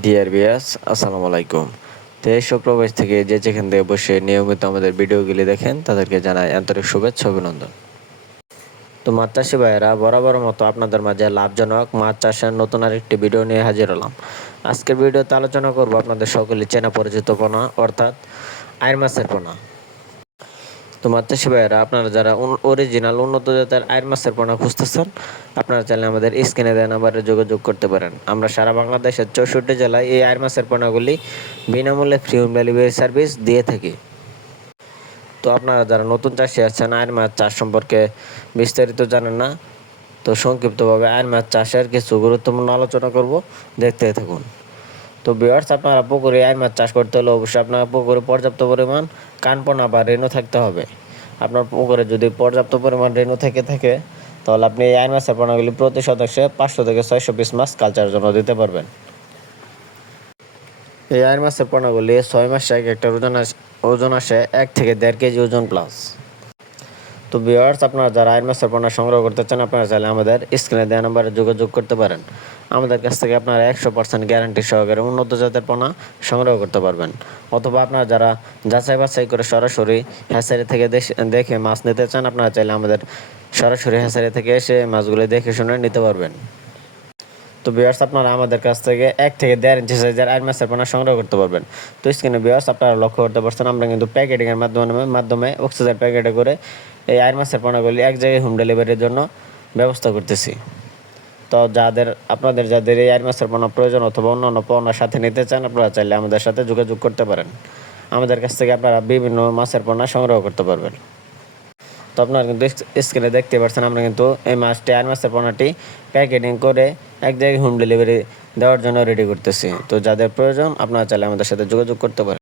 Dear viewers, আসসালামু আলাইকুম। দেশ ও প্রবাস থেকে যে যেখান থেকে বসে নিয়মিত আমাদের ভিডিওগুলি দেখেন তাদেরকে জানাই আন্তরিক শুভেচ্ছা অভিনন্দন। তো মাছ চাষি ভাইয়েরা, বরাবর মতো আপনাদের মাঝে লাভজনক মাছ চাষের নতুন আরেকটি ভিডিও নিয়ে হাজির হলাম। আজকের ভিডিওতে আলোচনা করব আপনাদের সকলে চেনা পরিচিত পোনা, অর্থাৎ আইড় মাছের পোনা। তো মাছ চাষি ভাইয়েরা, আপনারা যারা অরিজিনাল উন্নত জাতের আইড় মাছের পোনা খুঁজতেছেন, আপনারা চাইলে আমাদের স্ক্রিনে দেওয়া নাম্বারে যোগাযোগ করতে পারেন। আমরা সারা বাংলাদেশের 64 জেলায় এই আইড় মাছের পোনাগুলি বিনামূল্যে ফ্রি হোম ডেলিভারি সার্ভিস দিয়ে থাকি। তো আপনারা যারা নতুন চাষি আছেন, আইড় মাছ চাষ সম্পর্কে বিস্তারিত জানেন না, তো সংক্ষিপ্তভাবে আইড় মাছ চাষের কিছু গুরুত্বপূর্ণ আলোচনা করব, দেখতে থাকুন। তো ভিউয়ার্স, আপনারা পুকুরে আইড় মাছ চাষ করতে হলে অবশ্যই আপনার পুকুরে পর্যাপ্ত পরিমাণ কানপোনা বা রেণু থাকতে হবে। আপনার পুকুরে যদি পর্যাপ্ত পরিমাণ রেণু থেকে থাকে, তাহলে আপনি এই আইড় মাছের পোনাগুলি প্রতি শতাংশে 500 থেকে 600 পিস মাছ কালচারের জন্য দিতে পারবেন। এই আইড় মাছের পোনাগুলি 6 মাসে এক একটা ওজন আসে 1 থেকে 1.5 কেজি ওজন প্লাস। তো ভিউয়ার্স, আপনারা যারা আইড় মাছের পোনা সংগ্রহ করতে চান, আপনারা চাইলে আমাদের স্ক্রিনে দেওয়া নাম্বারে যোগাযোগ করতে পারেন। আমাদের কাছ থেকে আপনারা 100% গ্যারান্টি সহকারে উন্নত জাতের পোনা সংগ্রহ করতে পারবেন। অথবা আপনারা যারা যাচাই বাছাই করে সরাসরি হ্যাচারি থেকে দেখে মাছ নিতে চান, আপনারা চাইলে আমাদের সরাসরি হ্যাচারি থেকে এসে মাছগুলো দেখে শুনে নিতে পারবেন। তো ভিউয়ার্স, আপনারা আমাদের কাছ থেকে 1 থেকে 1.5 ইঞ্চি সাইজের আইড় মাছের পোনা সংগ্রহ করতে পারবেন। তো স্ক্রিনে ভিউয়ার্স, আপনারা লক্ষ্য করতে পারছেন, আমরা কিন্তু প্যাকেটিংয়ের মাধ্যমে অক্সিজেন প্যাকেটে করে এই আইড় মাছের পোনাগুলি এক জায়গায় হোম ডেলিভারির জন্য ব্যবস্থা করতেছি। তো আপনাদের যাদের এই আইড় মাছের পোনা প্রয়োজন অথবা অন্যান্য পোনার সাথে নিতে চান, আপনারা চাইলে আমাদের সাথে যোগাযোগ করতে পারেন। আমাদের কাছ থেকে আপনারা বিভিন্ন মাছের পোনা সংগ্রহ করতে পারবেন। তো আপনারা কিন্তু স্ক্রিনে দেখতে পাচ্ছেন, আমরা কিন্তু এই আইড় মাছের পোনাটি প্যাকেটিং করে এক জায়গায় হোম ডেলিভারি দেওয়ার জন্য রেডি করতেছি। তো যাদের প্রয়োজন, আপনারা চাইলে আমাদের সাথে যোগাযোগ করতে পারেন।